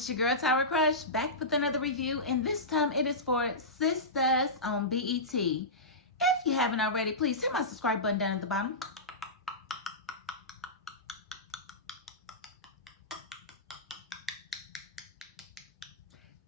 it's your girl Tower Crush back with another review, and this time it is for Sistas on BET. If you haven't already, please hit my subscribe button down at the bottom.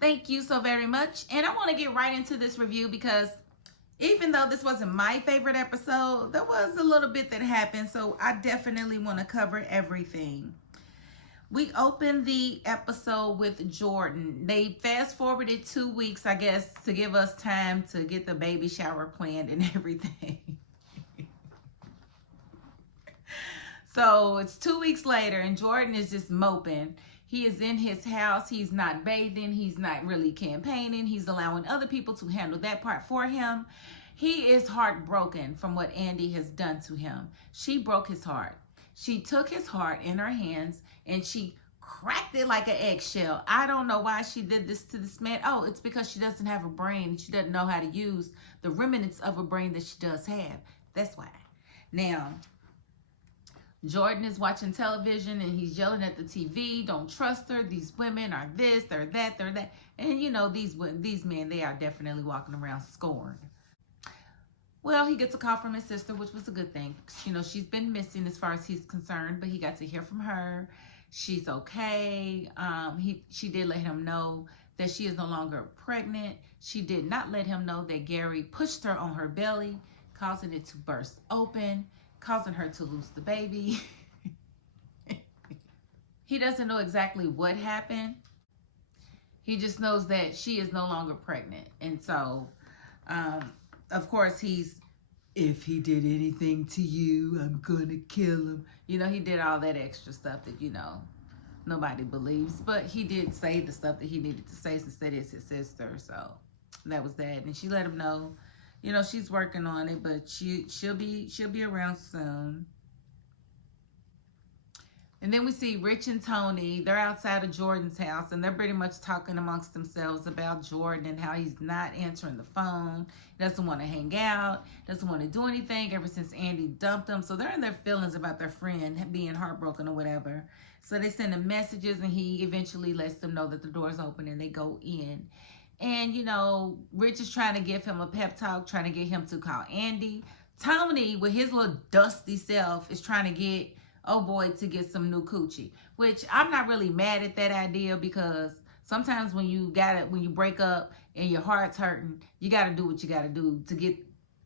Thank you so very much. And I want to get right into this review because even though this wasn't my favorite episode, there was a little bit that happened, so I definitely want to cover everything. We opened the episode with Jordan. They fast forwarded 2 weeks, I guess, to give us time to get the baby shower planned and everything. So it's 2 weeks later and Jordan is just moping. He is in his house. He's not bathing. He's not really campaigning. He's allowing other people to handle that part for him. He is heartbroken from what Andy has done to him. She broke his heart. She took his heart in her hands and she cracked it like an eggshell. I don't know why she did this to this man. Oh, it's because she doesn't have a brain. She doesn't know how to use the remnants of a brain that she does have. That's why. Now, Jordan is watching television and he's yelling at the TV, don't trust her. These women are this, they're that, they're that. And you know, these men, they are definitely walking around scorned. Well, he gets a call from his sister, which was a good thing. You know, she's been missing as far as he's concerned, but he got to hear from her. She's okay. She did let him know that she is no longer pregnant. She did not let him know that Gary pushed her on her belly, causing it to burst open, causing her to lose the baby. He doesn't know exactly what happened. He just knows that she is no longer pregnant. And so, of course, if he did anything to you, I'm gonna kill him. You know, he did all that extra stuff that, you know, nobody believes. But he did say the stuff that he needed to say since that is his sister. So that was that. And she let him know, you know, she's working on it, but she'll be around soon. And then we see Rich and Tony. They're outside of Jordan's house, and they're pretty much talking amongst themselves about Jordan and how he's not answering the phone. He doesn't want to hang out, doesn't want to do anything ever since Andy dumped him. So they're in their feelings about their friend being heartbroken or whatever. So they send him messages, and he eventually lets them know that the door's open, and they go in. And, you know, Rich is trying to give him a pep talk, trying to get him to call Andy. Tony, with his little dusty self, is trying to get oh boy to get some new coochie, which I'm not really mad at that idea, because sometimes when you break up and your heart's hurting, you got to do what you got to do to get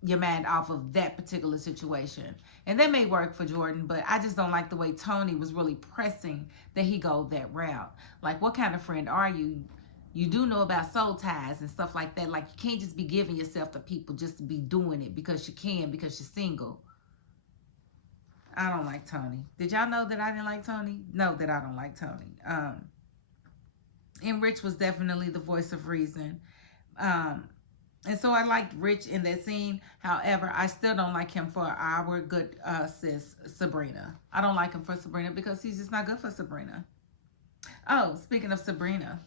your mind off of that particular situation. And that may work for Jordan, but I just don't like the way Tony was really pressing that he go that route. Like, what kind of friend are you? You do know about soul ties and stuff like that. Like, you can't just be giving yourself to people just to be doing it because you can, because you're single. I don't like Tony. Did y'all know that I didn't like Tony? Know that I don't like Tony. And Rich was definitely the voice of reason. And so I liked Rich in that scene. However, I still don't like him for our good sis, Sabrina. I don't like him for Sabrina because he's just not good for Sabrina. Oh, speaking of Sabrina.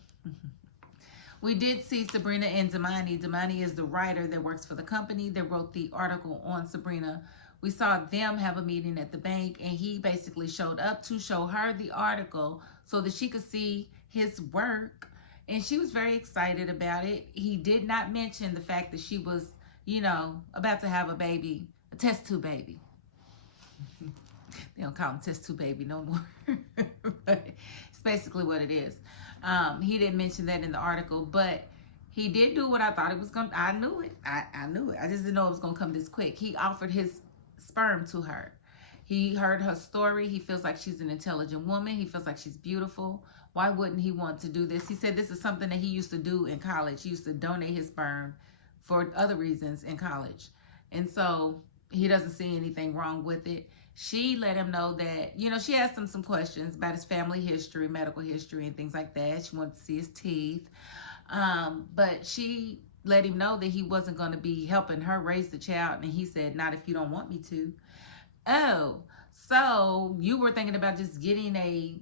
We did see Sabrina and Damani. Damani is the writer that works for the company that wrote the article on Sabrina. We saw them have a meeting at the bank, and he basically showed up to show her the article so that she could see his work, and she was very excited about it. He did not mention the fact that she was, you know, about to have a baby, a test tube baby. They don't call him test tube baby no more. But it's basically what it is. He didn't mention that in the article, but he did do what I thought it was going to. I knew it. I knew it. I just didn't know it was going to come this quick. He offered his sperm to her. He heard her story. He feels like she's an intelligent woman. He feels like she's beautiful. Why wouldn't he want to do this? He said this is something that he used to do in college. He used to donate his sperm for other reasons in college. And so he doesn't see anything wrong with it. She let him know that, you know, she asked him some questions about his family history, medical history, and things like that. She wanted to see his teeth. But she let him know that he wasn't going to be helping her raise the child. And he said, not if you don't want me to. Oh, so you were thinking about just getting a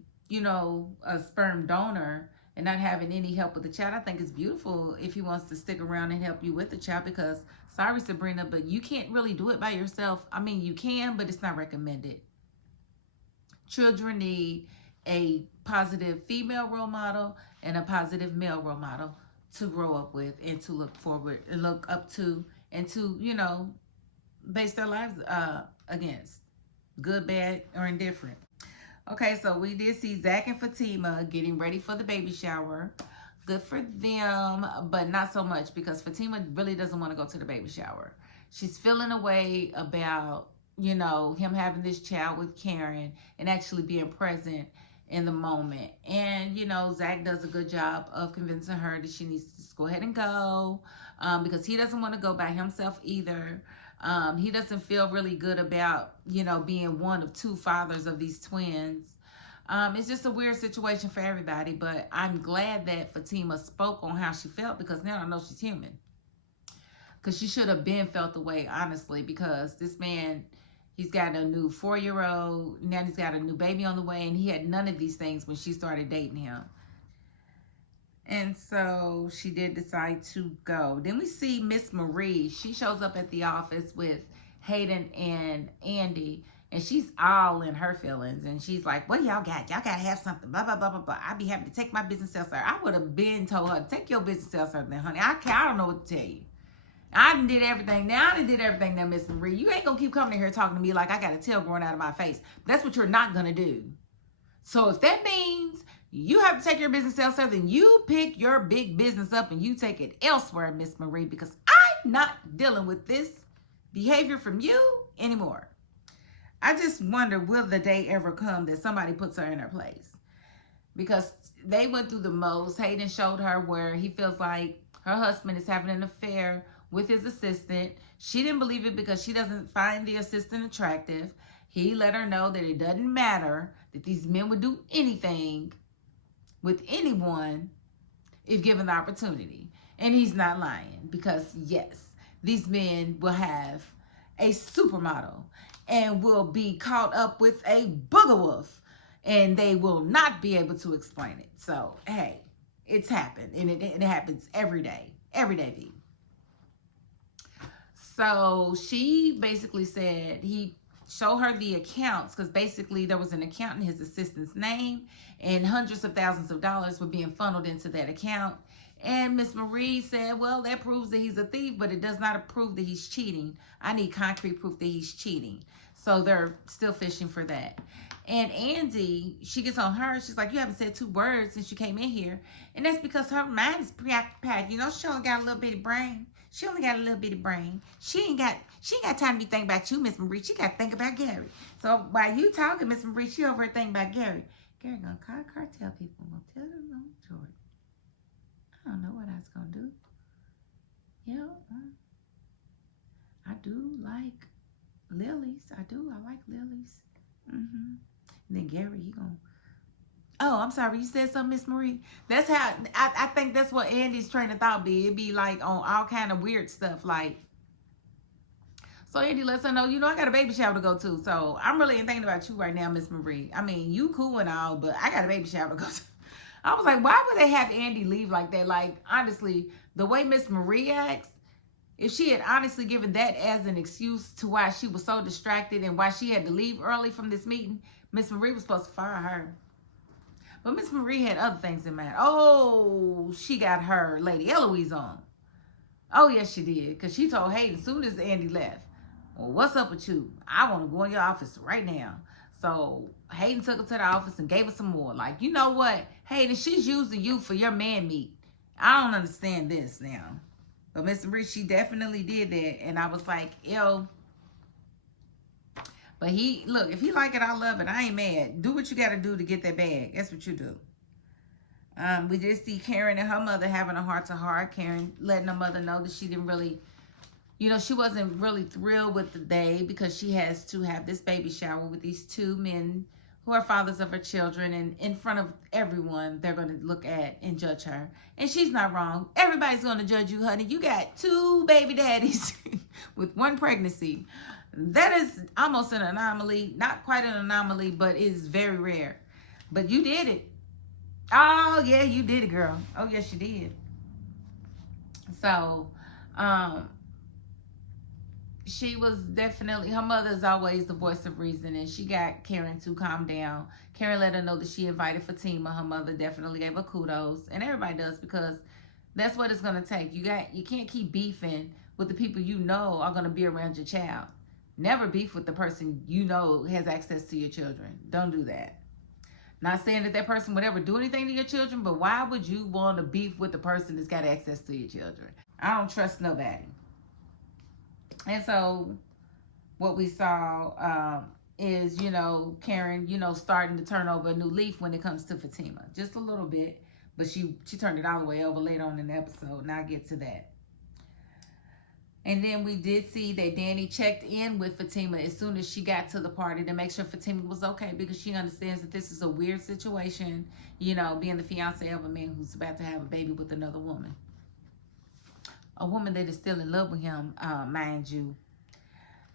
sperm donor and not having any help with the child. I think it's beautiful if he wants to stick around and help you with the child, because, sorry, Sabrina, but you can't really do it by yourself. I mean, you can, but it's not recommended. Children need a positive female role model and a positive male role model to grow up with and to look forward and look up to and to, base their lives against. Good, bad, or indifferent. Okay, so we did see Zach and Fatima getting ready for the baby shower. Good for them, but not so much because Fatima really doesn't want to go to the baby shower. She's feeling a way about, him having this child with Karen and actually being present in the moment. And, Zach does a good job of convincing her that she needs to just go ahead and go because he doesn't want to go by himself either. He doesn't feel really good about, being one of two fathers of these twins. It's just a weird situation for everybody, but I'm glad that Fatima spoke on how she felt because now I know she's human. Because she should have been felt the way, honestly, because this man, he's got a new 4-year-old, now he's got a new baby on the way, and he had none of these things when she started dating him. And so she did decide to go. Then we see Miss Marie. She shows up at the office with Hayden and Andy. And she's all in her feelings. And she's like, what y'all got? Y'all got to have something. Blah, blah, blah, blah, blah. I'd be happy to take my business elsewhere. I would have been told her, take your business elsewhere then, honey. I don't know what to tell you. I done did everything. Now I done did everything now, Miss Marie. You ain't going to keep coming in here talking to me like I got a tail growing out of my face. That's what you're not going to do. So if that means you have to take your business elsewhere, then you pick your big business up and you take it elsewhere, Miss Marie, because I'm not dealing with this behavior from you anymore. I just wonder, will the day ever come that somebody puts her in her place? Because they went through the most. Hayden showed her where he feels like her husband is having an affair with his assistant. She didn't believe it because she doesn't find the assistant attractive. He let her know that it doesn't matter, that these men would do anything with anyone if given the opportunity. And he's not lying because, yes, these men will have a supermodel and will be caught up with a booger wolf and they will not be able to explain it. So, hey, it's happened and it happens every day. Every day, B. So she basically said he showed her the accounts because basically there was an account in his assistant's name and hundreds of thousands of dollars were being funneled into that account. And Miss Marie said, well, that proves that he's a thief, but it does not prove that he's cheating. I need concrete proof that he's cheating. So they're still fishing for that. And Andy, she gets on her. She's like, you haven't said 2 words since you came in here. And that's because her mind is preoccupied. She only got a little bitty brain. She only got a little bitty brain. She ain't got time to be thinking about you, Miss Marie. She got to think about Gary. So while you talking, Miss Marie, she over here thinking about Gary. Gary gonna call cartel people. Gonna tell them no, Jordan. I don't know what I was gonna do. I do like lilies. I like lilies. And then Gary, he gonna. Oh, I'm sorry. You said something, Miss Marie. That's how I think that's what Andy's train of thought be. It'd be like on all kind of weird stuff. Like, so Andy lets her know, I got a baby shower to go to. So I'm really ain't thinking about you right now, Miss Marie. I mean, you cool and all, but I got a baby shower to go to. I was like, why would they have Andy leave like that? Like, honestly, the way Miss Marie acts, if she had honestly given that as an excuse to why she was so distracted and why she had to leave early from this meeting, Miss Marie was supposed to fire her. But Miss Marie had other things in mind. Oh, she got her Lady Eloise on. Oh, yes, she did. Because she told Hayden as soon as Andy left, well, what's up with you? I want to go in your office right now. So Hayden took her to the office and gave her some more. Like, you know what? Hayden, she's using you for your man meat. I don't understand this now. But Miss Marie, she definitely did that. And I was like, ew. But look, if he like it, I love it. I ain't mad. Do what you got to do to get that bag. That's what you do. We did see Karen and her mother having a heart-to-heart. Karen letting her mother know that she didn't really, she wasn't really thrilled with the day because she has to have this baby shower with these 2 men who are fathers of her children. And in front of everyone, they're going to look at and judge her. And she's not wrong. Everybody's going to judge you, honey. You got 2 baby daddies with 1 pregnancy. That is almost an anomaly. Not quite an anomaly, but it is very rare. But you did it. Oh, yeah, you did it, girl. Oh, yes, you did. So, she was definitely, her mother is always the voice of reason, and she got Karen to calm down. Karen let her know that she invited Fatima. Her mother definitely gave her kudos, and everybody does, because that's what it's gonna take. You can't keep beefing with the people you know are gonna be around your child. Never beef with the person you know has access to your children. Don't do that. Not saying that that person would ever do anything to your children, but why would you want to beef with the person that's got access to your children? I don't trust nobody. And so what we saw is, Karen, starting to turn over a new leaf when it comes to Fatima. Just a little bit, but she turned it all the way over later on in the episode, and I'll get to that. And then we did see that Danny checked in with Fatima as soon as she got to the party to make sure Fatima was okay, because she understands that this is a weird situation, being the fiance of a man who's about to have a baby with another woman. A woman that is still in love with him, mind you.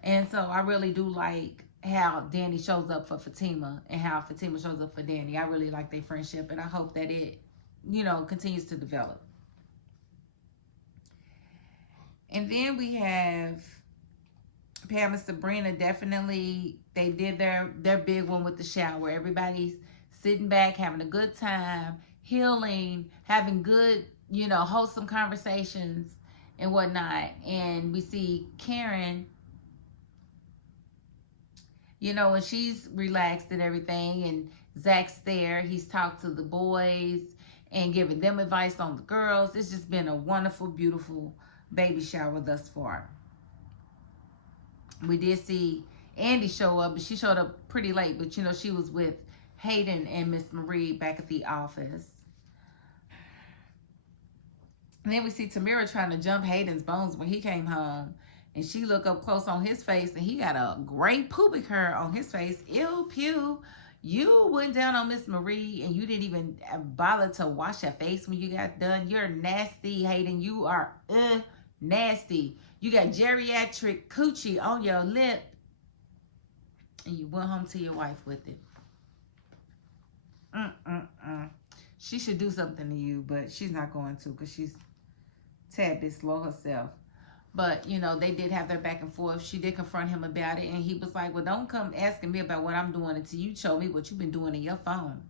And so I really do like how Danny shows up for Fatima and how Fatima shows up for Danny. I really like their friendship, and I hope that it, continues to develop. And then we have Pam and Sabrina. Definitely, they did their big one with the shower. Everybody's sitting back, having a good time, healing, having good, wholesome conversations and whatnot. And we see Karen, and she's relaxed and everything. And Zach's there. He's talked to the boys and giving them advice on the girls. It's just been a wonderful, beautiful baby shower thus far. We did see Andy show up, but she showed up pretty late. But she was with Hayden and Miss Marie back at the office. And then we see Tamira trying to jump Hayden's bones when he came home. And she looked up close on his face, and he got a great pubic hair on his face. Ew, pew. You went down on Miss Marie, and you didn't even bother to wash your face when you got done. You're nasty, Hayden. You are nasty. You got geriatric coochie on your lip, and you went home to your wife with it. She should do something to you, but she's not going to, because she's a tad bit slow herself. But, they did have their back and forth. She did confront him about it, and he was like, well, don't come asking me about what I'm doing until you show me what you've been doing in your phone.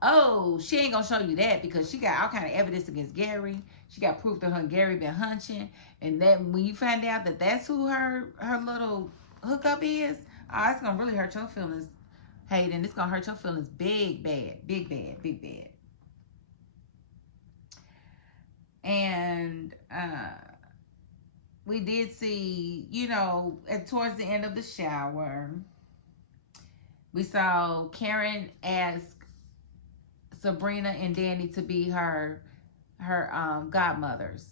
Oh, she ain't gonna show you that, because she got all kind of evidence against Gary. She got proof that her and Gary been hunching. And then when you find out that that's who her little hookup is, it's gonna really hurt your feelings, Hayden. It's gonna hurt your feelings big bad. And we did see, towards the end of the shower, we saw Karen ask Sabrina and Danny to be her godmothers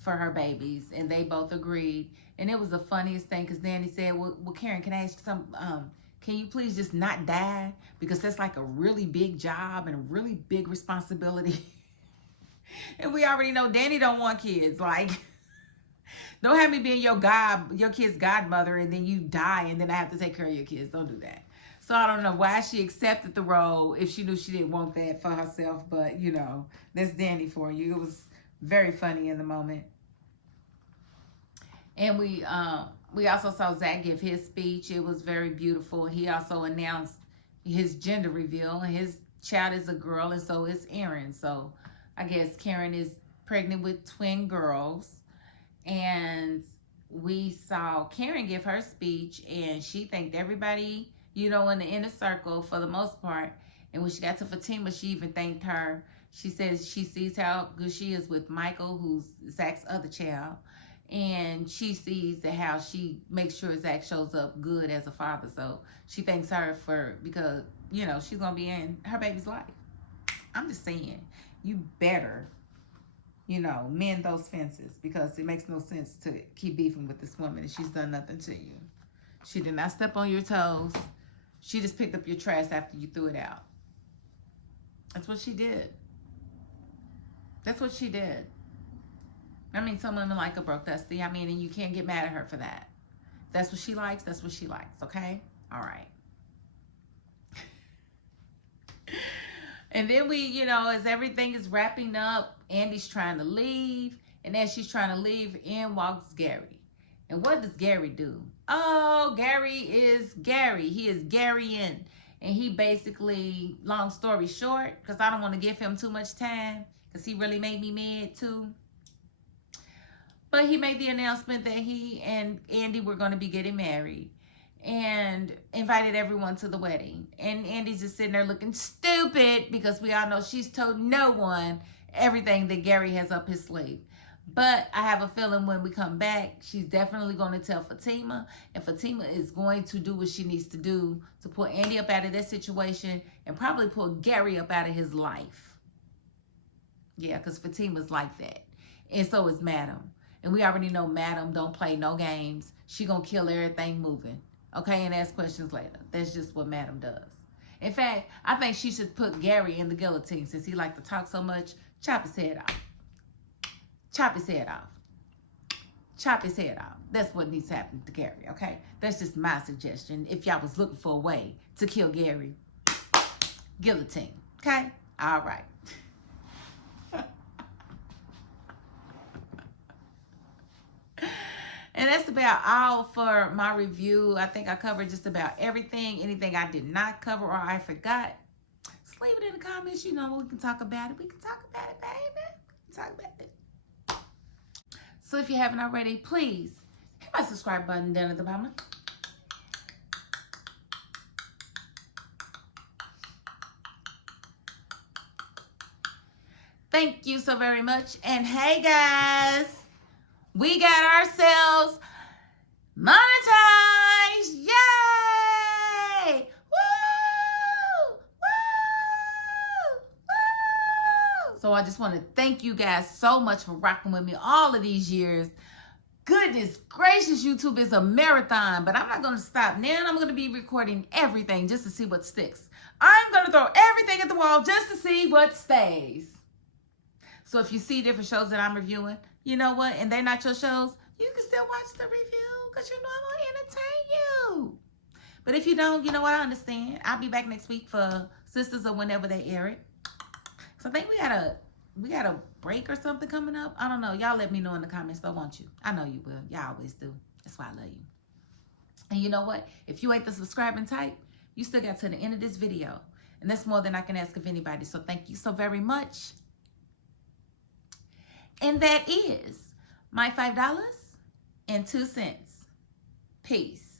for her babies, and they both agreed. And it was the funniest thing, because Danny said, well, Karen, can I ask you something? Can you please just not die? Because that's like a really big job and a really big responsibility. And we already know Danny don't want kids. Like, don't have me being your kid's godmother, and then you die, and then I have to take care of your kids. Don't do that. So I don't know why she accepted the role if she knew she didn't want that for herself. But, that's Danny for you. It was very funny in the moment. And we also saw Zach give his speech. It was very beautiful. He also announced his gender reveal. His child is a girl, and so is Aaron. So I guess Karen is pregnant with twin girls. And we saw Karen give her speech, and she thanked everybody, in the inner circle for the most part. And when she got to Fatima, she even thanked her. She says she sees how good she is with Michael, who's Zach's other child. And she sees how she makes sure Zach shows up good as a father. So she thanks her because, she's going to be in her baby's life. I'm just saying, you better, mend those fences, because it makes no sense to keep beefing with this woman and she's done nothing to you. She did not step on your toes. She just picked up your trash after you threw it out. That's what she did. That's what she did. I mean, some women like a broke dusty. I mean, and you can't get mad at her for that. If that's what she likes, that's what she likes, okay? All right. And then we, as everything is wrapping up, Andy's trying to leave. And as she's trying to leave, in walks Gary. And what does Gary do? Oh, Gary is Gary. He is Garyan. And he basically, long story short, because I don't want to give him too much time, because he really made me mad too. But he made the announcement that he and Andy were going to be getting married and invited everyone to the wedding. And Andy's just sitting there looking stupid because we all know she's told no one everything that Gary has up his sleeve. But I have a feeling when we come back, she's definitely going to tell Fatima. And Fatima is going to do what she needs to do to pull Andy up out of that situation and probably pull Gary up out of his life. Yeah, because Fatima's like that. And so is Madam. And we already know Madam don't play no games. She going to kill everything moving. Okay, and ask questions later. That's just what Madam does. In fact, I think she should put Gary in the guillotine since he like to talk so much. Chop his head off. Chop his head off. Chop his head off. That's what needs to happen to Gary, okay? That's just my suggestion. If y'all was looking for a way to kill Gary, guillotine, okay? All right. And that's about all for my review. I think I covered just about everything. Anything I did not cover or I forgot, just leave it in the comments. You know, we can talk about it. We can talk about it, baby. We can talk about it. So if you haven't already, please hit my subscribe button down at the bottom. Thank you so very much. And hey, guys, we got ourselves monetized. Yay! Woo! Woo! Woo! So I just want to thank you guys so much for rocking with me all of these years. Goodness gracious, YouTube is a marathon, but I'm not going to stop now. I'm going to be recording everything just to see what sticks. I'm going to throw everything at the wall just to see what stays. So if you see different shows that I'm reviewing, you know what, and they're not your shows, you can still watch the review because you know I'm going to entertain you. But if you don't, you know what, I understand. I'll be back next week for Sistas or whenever they air it. So I think we got a break or something coming up. I don't know. Y'all let me know in the comments, though, won't you? I know you will. Y'all always do. That's why I love you. And you know what? If you ain't the subscribing type, you still got to the end of this video. And that's more than I can ask of anybody. So thank you so very much. And that is my $5.02. Peace.